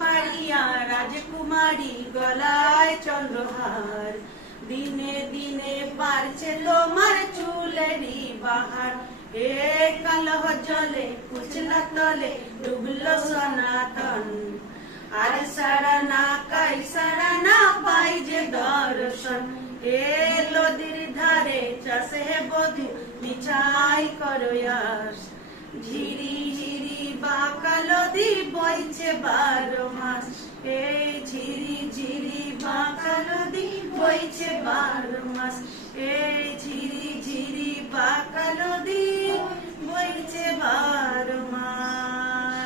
পাড়িয়া রাজকুমারী গলায় চন্দ্রহার। দিনে দিনে বাড়ছে তোমার চুলেরই বাহার। এ কালহ জলে কুচলা তলে ডুবলো সনাতন। আর দর্শন। এ নদীর ধারে চাষে বধু বিচাই করয়াস ঝিরি ঝিরি বাঁকা নদী বইছে বারো মাস। এ ঝিরি ঝিরি বাঁকা নদী বইছে বারো মাস। এ